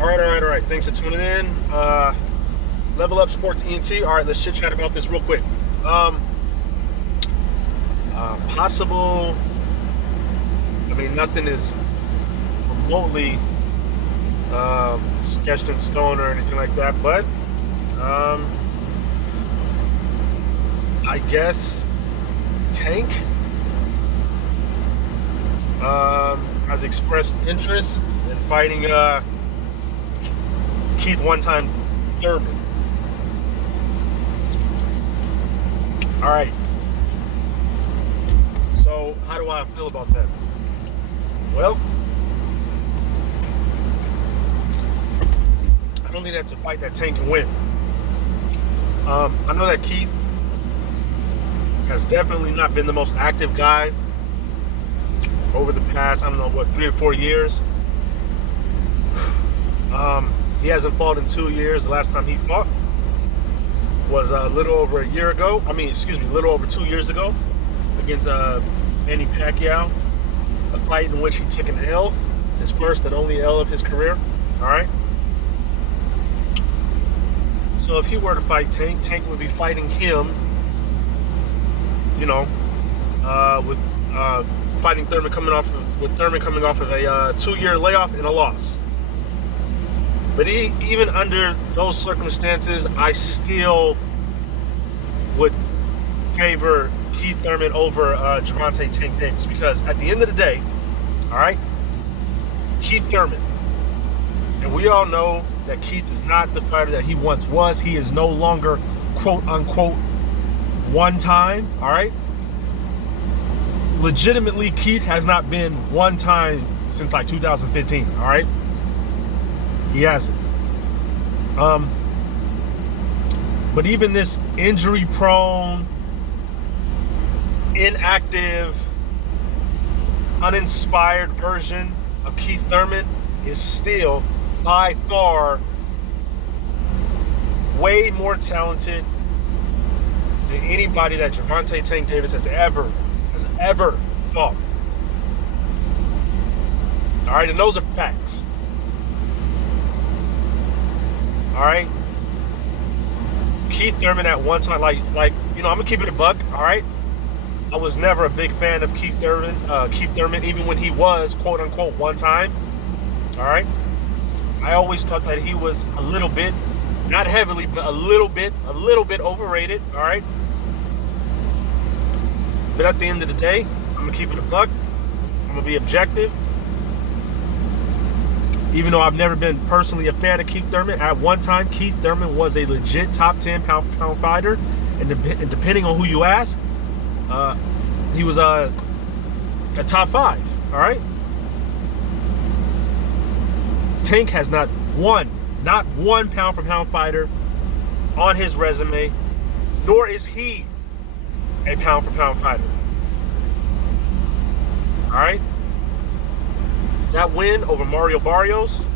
All right. Thanks for tuning in. Level Up Sports ENT. All right, let's chit chat about this real quick. Um, Possible. I mean, nothing is remotely sketched in stone or anything like that, but um, I guess Tank has expressed interest in fighting Keith one-time Thurman. All right. So how do I feel about that? Well, I don't think that's a fight that Tank can win. I know that Keith has definitely not been the most active guy over the past, 3 or 4 years. He hasn't fought in 2 years. The last time he fought was a little over a year ago. A little over 2 years ago against Manny Pacquiao. A fight in which he took an L, his first and only L of his career. All right. So if he were to fight Tank, Tank would be fighting him, with fighting Thurman coming off of a 2-year layoff and a loss. But even under those circumstances, I still would favor Keith Thurman over Gervonta Tank Davis, because at the end of the day, all right, Keith Thurman, and we all know that Keith is not the fighter that he once was. He is no longer, quote unquote, one time, all right? Legitimately, Keith has not been one time since like 2015, all right? He hasn't. But even this injury-prone, inactive, uninspired version of Keith Thurman is still by far way more talented than anybody that Gervonta Tank Davis has ever fought. All right, and those are facts. All right, Keith Thurman at one time, I'm gonna keep it a buck. All right, I was never a big fan of Keith Thurman, even when he was quote unquote one time. All right, I always thought that he was a little bit, not heavily, but a little bit overrated. All right, but at the end of the day, I'm gonna keep it a buck. I'm gonna be objective. Even though I've never been personally a fan of Keith Thurman, at one time, Keith Thurman was a legit top 10 pound-for-pound fighter. And depending on who you ask, he was a top 5, all right? Tank has not one pound-for-pound fighter on his resume, nor is he a pound-for-pound fighter, all right? That win over Mario Barrios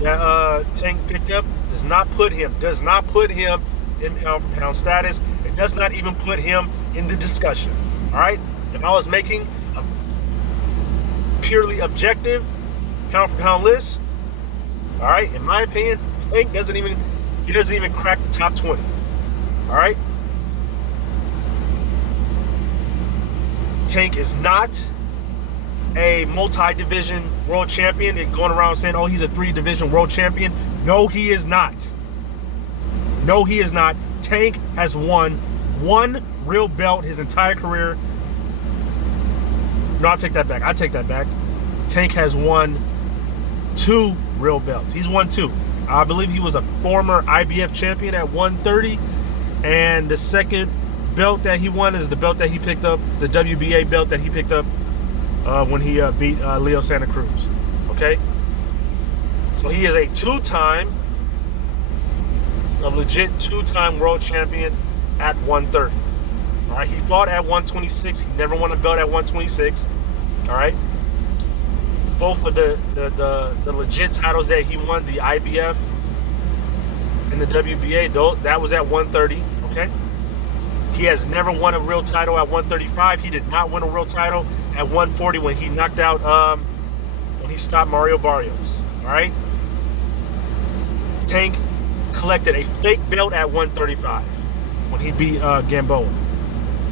that Tank picked up does not put him in pound-for-pound status. It does not even put him in the discussion. All right? If I was making a purely objective pound-for-pound list, all right, in my opinion, Tank doesn't even crack the top 20. All right? Tank is not a multi-division world champion and going around saying, oh, he's a 3-division world champion. No, he is not. No, he is not. Tank has won one real belt his entire career. No, I take that back. Tank has won 2 real belts. He's won 2. I believe he was a former IBF champion at 130. And the second belt that he won is the belt that he picked up, the WBA belt that he picked up when he beat Leo Santa Cruz. Okay? So he is a legit two-time world champion at 130. All right? He fought at 126. He never won a belt at 126. All right? Both of the legit titles that he won, the IBF and the WBA, though, that was at 130. Okay? He has never won a real title at 135. He did not win a real title at 140 when he knocked out when he stopped Mario Barrios. All right. Tank collected a fake belt at 135 when he beat Gamboa,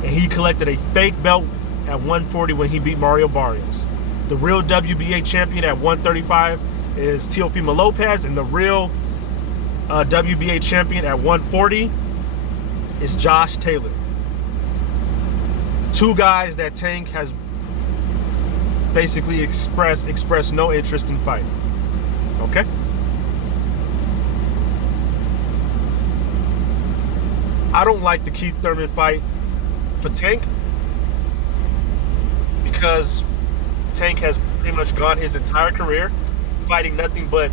and he collected a fake belt at 140 when he beat Mario Barrios. The real WBA champion at 135 is Teofimo Lopez, and the real WBA champion at 140 is Josh Taylor. Two guys that Tank has basically expressed no interest in fighting. Okay? I don't like the Keith Thurman fight for Tank because Tank has pretty much gone his entire career fighting nothing but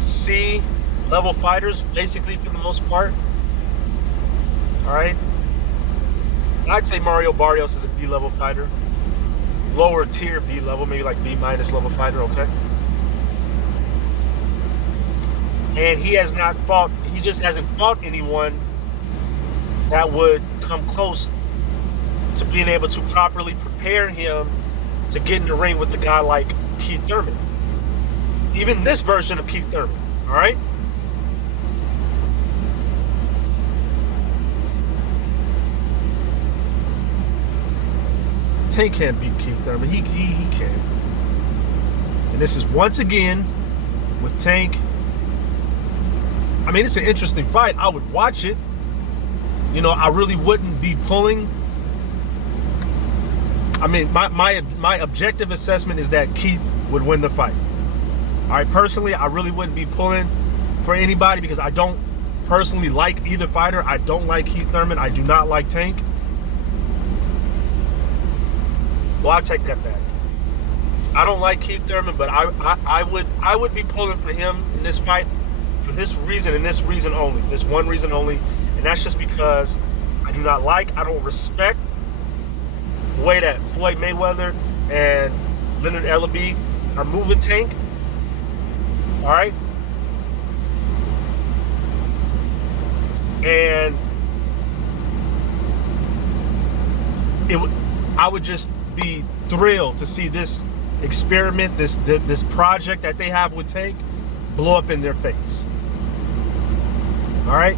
C-level fighters, basically, for the most part. All right? I'd say Mario Barrios is a B-level fighter. Lower tier B-level, maybe like B-minus level fighter, okay? And he has not fought, he just hasn't fought anyone that would come close to being able to properly prepare him to get in the ring with a guy like Keith Thurman. Even this version of Keith Thurman, all right? Tank can't beat Keith Thurman. He can. And this is once again with Tank. I mean, it's an interesting fight. I would watch it. You know, I really wouldn't be pulling. I mean, my objective assessment is that Keith would win the fight. All right, personally, I really wouldn't be pulling for anybody because I don't personally like either fighter. I don't like Keith Thurman. I do not like Tank. Well, I'll take that back. I don't like Keith Thurman, but I would be pulling for him in this fight for this reason and this reason only. This one reason only. And that's just because I don't respect the way that Floyd Mayweather and Leonard Ellaby are moving Tank. All right? And I would just be thrilled to see this experiment, this project that they have with Tank blow up in their face. All right?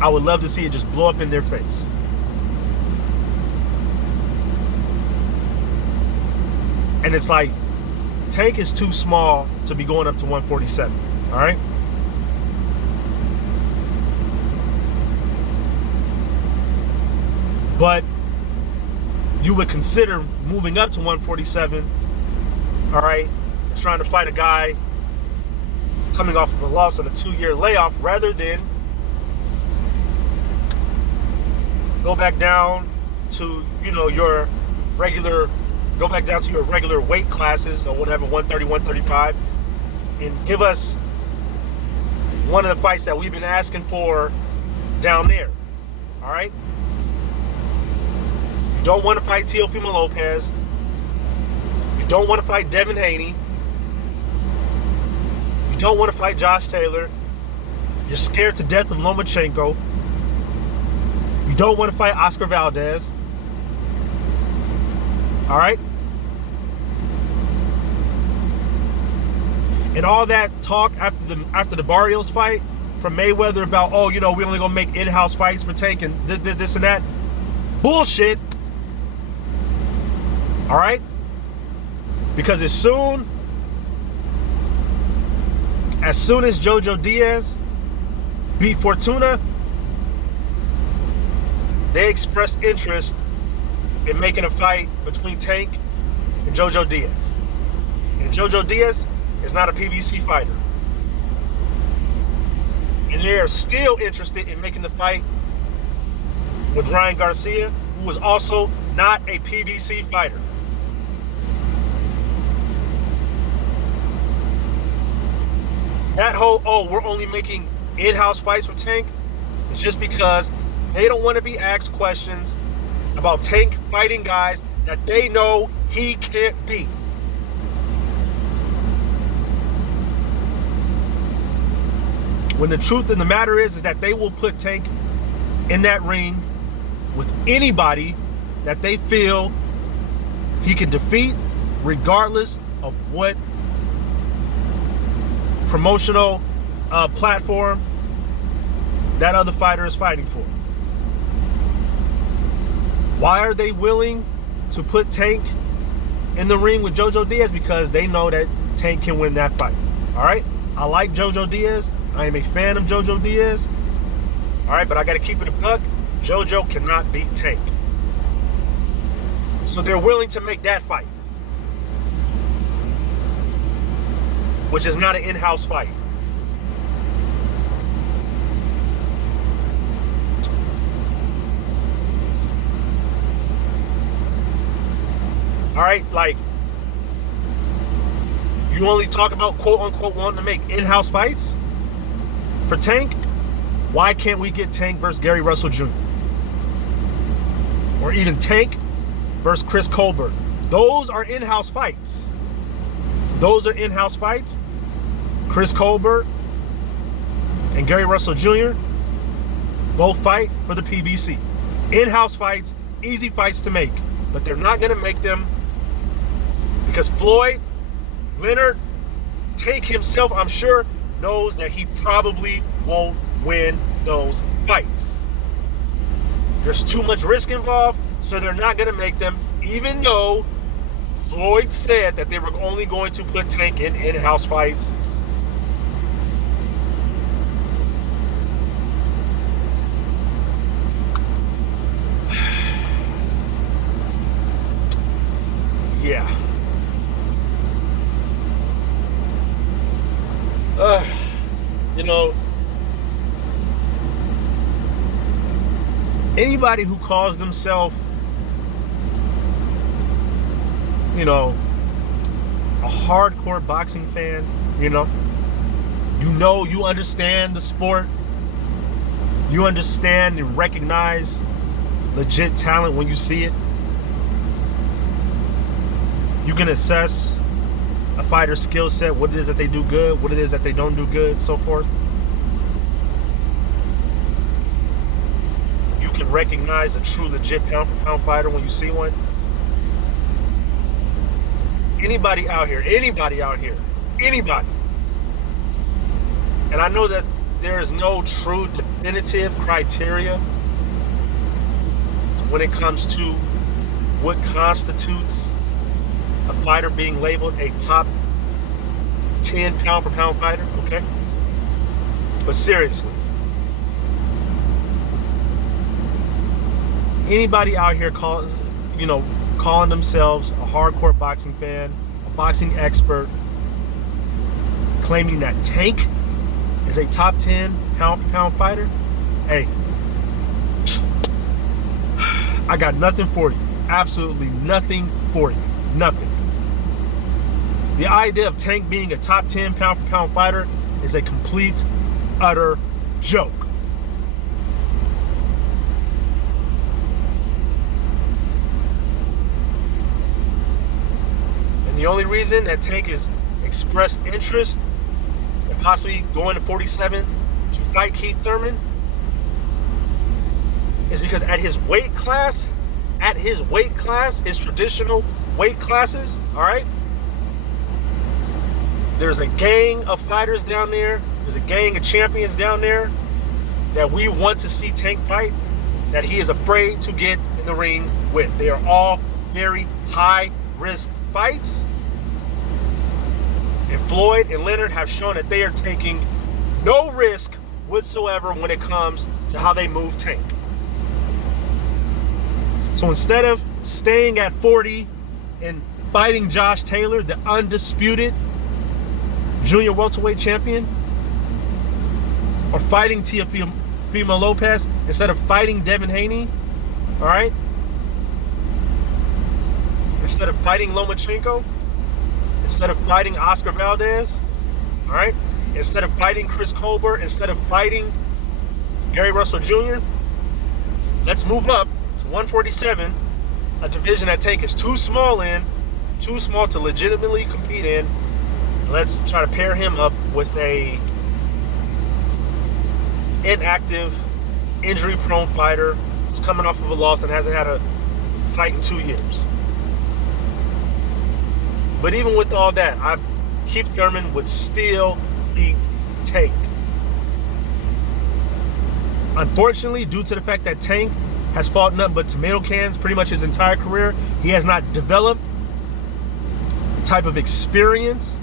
I would love to see it just blow up in their face. And it's like, Tank is too small to be going up to 147. All right? But you would consider moving up to 147, all right, trying to fight a guy coming off of a loss on a 2-year layoff rather than go back down to, you know, your regular weight classes or whatever, 130, 135, and give us one of the fights that we've been asking for down there, all right? You don't want to fight Teofimo Lopez. You don't want to fight Devin Haney. You don't want to fight Josh Taylor. You're scared to death of Lomachenko. You don't want to fight Oscar Valdez. All right? And all that talk after the Barrios fight from Mayweather about, oh, you know, we only gonna make in-house fights for Tank and this and that. Bullshit. All right? Because as soon as Jojo Diaz beat Fortuna, they expressed interest in making a fight between Tank and Jojo Diaz. And Jojo Diaz is not a PBC fighter. And they are still interested in making the fight with Ryan Garcia, who is also not a PBC fighter. That whole, oh, we're only making in-house fights for Tank is just because they don't want to be asked questions about Tank fighting guys that they know he can't beat. When the truth of the matter is that they will put Tank in that ring with anybody that they feel he can defeat regardless of what promotional platform that other fighter is fighting for. Why are they willing to put Tank in the ring with Jojo Diaz? Because they know that Tank can win that fight. All right? I like Jojo Diaz. I am a fan of Jojo Diaz. All right, but I got to keep it a buck. Jojo cannot beat Tank. So they're willing to make that fight, which is not an in-house fight. All right, like, you only talk about quote-unquote wanting to make in-house fights for Tank. Why can't we get Tank versus Gary Russell Jr.? Or even Tank versus Chris Colbert? Those are in-house fights. Those are in-house fights. Chris Colbert and Gary Russell Jr. both fight for the PBC. In-house fights, easy fights to make, but they're not going to make them because Floyd, Leonard, Tank himself, I'm sure, knows that he probably won't win those fights. There's too much risk involved, so they're not going to make them, even though Floyd said that they were only going to put Tank in in-house fights. Yeah. You know, anybody who calls themselves, you know, a hardcore boxing fan, you understand the sport, you understand and recognize legit talent when you see it. You can assess a fighter's skill set, what it is that they do good, what it is that they don't do good, so forth. You can recognize a true, legit pound-for-pound fighter when you see one. Anybody out here, anybody. And I know that there is no true definitive criteria when it comes to what constitutes a fighter being labeled a top 10 pound-for-pound fighter, okay? But seriously, anybody out here calling themselves a hardcore boxing fan, a boxing expert, claiming that Tank is a top 10 pound-for-pound fighter, hey, I got nothing for you. Absolutely nothing for you. Nothing. The idea of Tank being a top 10 pound-for-pound fighter is a complete, utter joke. And the only reason that Tank has expressed interest in possibly going to 47 to fight Keith Thurman is because at his weight class, his traditional weight classes, all right, there's a gang of fighters down there. There's a gang of champions down there that we want to see Tank fight, that he is afraid to get in the ring with. They are all very high-risk fights. And Floyd and Leonard have shown that they are taking no risk whatsoever when it comes to how they move Tank. So instead of staying at 40 and fighting Josh Taylor, the undisputed junior welterweight champion, or fighting Teofimo Lopez, instead of fighting Devin Haney, all right? Instead of fighting Lomachenko, instead of fighting Oscar Valdez, all right? Instead of fighting Chris Colbert, instead of fighting Gary Russell Jr., let's move up to 147, a division that Tank is too small to legitimately compete in. Let's try to pair him up with a inactive, injury-prone fighter who's coming off of a loss and hasn't had a fight in 2 years. But even with all that, Keith Thurman would still beat Tank. Unfortunately, due to the fact that Tank has fought nothing but tomato cans pretty much his entire career, he has not developed the type of experience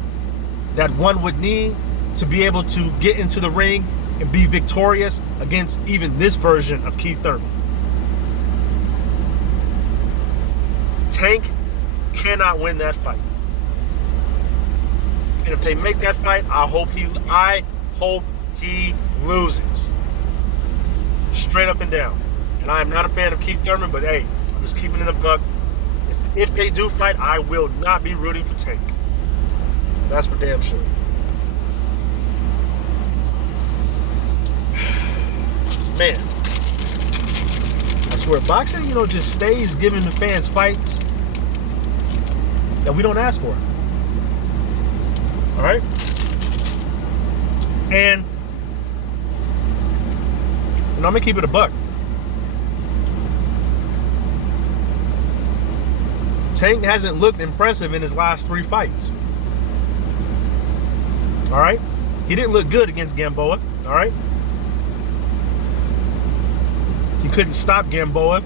that one would need to be able to get into the ring and be victorious against even this version of Keith Thurman. Tank cannot win that fight. And if they make that fight, I hope he loses. Straight up and down. And I am not a fan of Keith Thurman, but hey, I'm just keeping it in the buck. If they do fight, I will not be rooting for Tank. That's for damn sure. Man, I swear, boxing, just stays giving the fans fights that we don't ask for. All right? And I'm going to keep it a buck. Tank hasn't looked impressive in his last 3 fights. All right? He didn't look good against Gamboa. All right? He couldn't stop Gamboa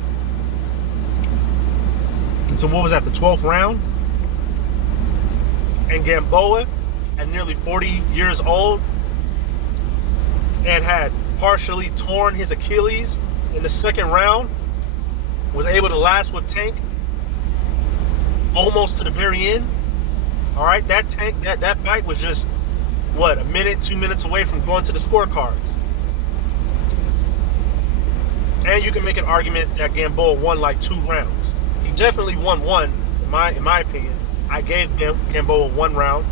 until, what was that, the 12th round? And Gamboa, at nearly 40 years old, and had partially torn his Achilles in the 2nd round, was able to last with Tank almost to the very end. All right, that fight was just, what, a minute, 2 minutes away from going to the scorecards. And you can make an argument that Gamboa won like 2 rounds. He definitely won 1, in my opinion. I gave Gamboa 1 round.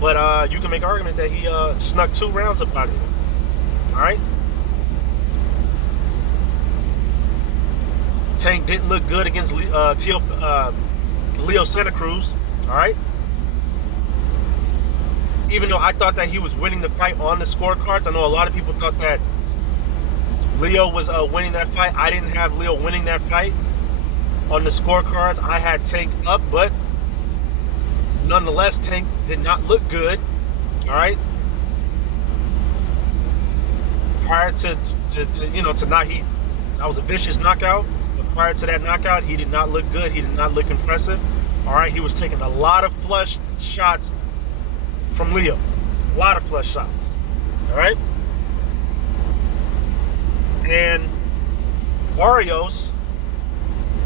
But you can make an argument that he snuck 2 rounds up out of him. All right? Tank didn't look good against Leo Santa Cruz. All right? Even though I thought that he was winning the fight on the scorecards, I know a lot of people thought that Leo was winning that fight. I didn't have Leo winning that fight on the scorecards. I had Tank up, but nonetheless, Tank did not look good. All right. Prior to that was a vicious knockout. But prior to that knockout, he did not look good. He did not look impressive. All right. He was taking a lot of flush shots from Leo. A lot of flush shots. All right. And Barrios,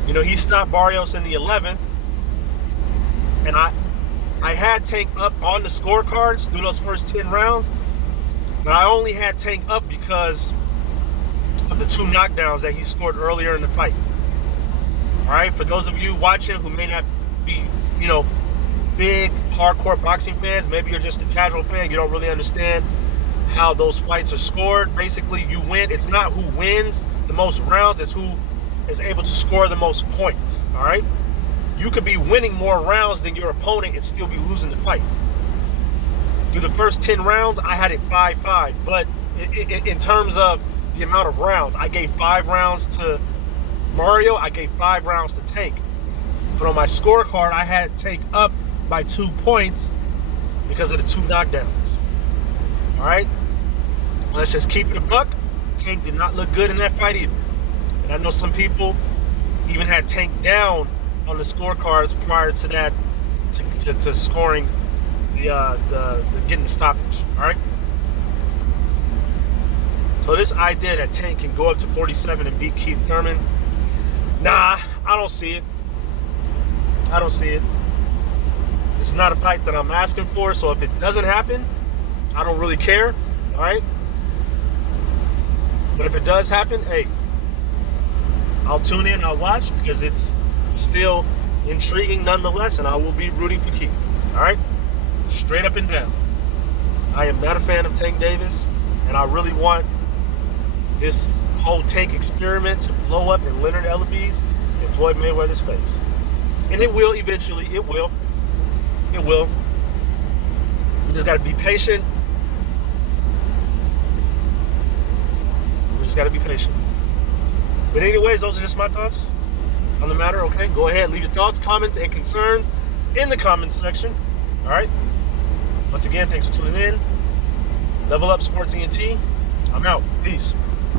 he stopped Barrios in the 11th. And I had Tank up on the scorecards through those first 10 rounds, but I only had Tank up because of the 2 knockdowns that he scored earlier in the fight. All right, for those of you watching who may not be, big, hardcore boxing fans, maybe you're just a casual fan, you don't really understand how those fights are scored. Basically, you win. It's not who wins the most rounds, it's who is able to score the most points. All right? You could be winning more rounds than your opponent and still be losing the fight. Through the first 10 rounds, I had it 5-5. But in terms of the amount of rounds, I gave 5 rounds to Mario. I gave 5 rounds to Tank. But on my scorecard, I had Tank up by 2 points because of the 2 knockdowns. All right? Let's just keep it a buck. Tank did not look good in that fight either. And I know some people even had Tank down on the scorecards prior to that, to scoring the getting the stoppage. All right. So this idea that Tank can go up to 47 and beat Keith Thurman, nah, I don't see it. I don't see it. This is not a fight that I'm asking for. So if it doesn't happen, I don't really care. All right. But if it does happen, hey, I'll tune in, I'll watch, because it's still intriguing nonetheless, and I will be rooting for Keith. All right? Straight up and down. I am not a fan of Tank Davis, and I really want this whole Tank experiment to blow up in Leonard Ellaby's and Floyd Mayweather's face. And it will eventually. It will. It will. We just got to be patient. We just got to be patient. But anyways, those are just my thoughts. on the matter. Okay, go ahead, leave your thoughts, comments, and concerns in the comments section. All right. Once again, thanks for tuning in. Level Up Sports ENT. I'm out. Peace.